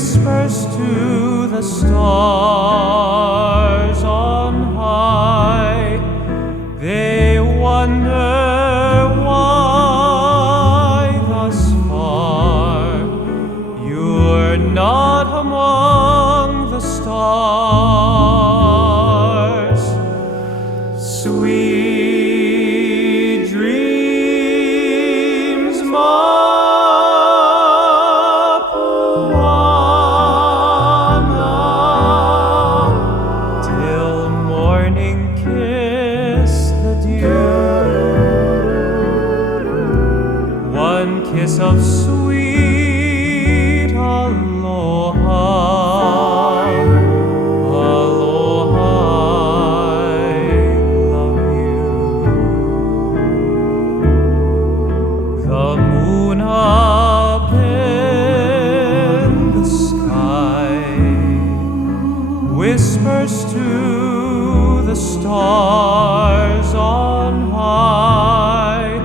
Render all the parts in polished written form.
whispers to the stars on high. They wonder why thus far you're not among the stars. Sweet dreams, Mapuana, till morning kiss the dew. One kiss of sweet aloha. The moon up in the sky whispers to the stars on high.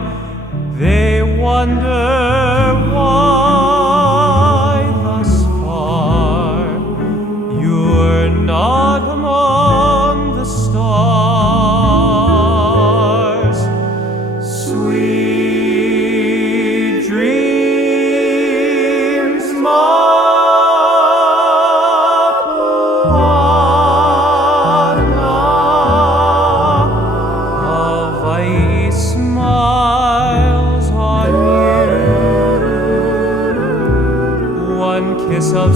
They wonder why thus far you're not among the stars. Sweet dreams, Mapuana, Hawaii smiles on you. One kiss of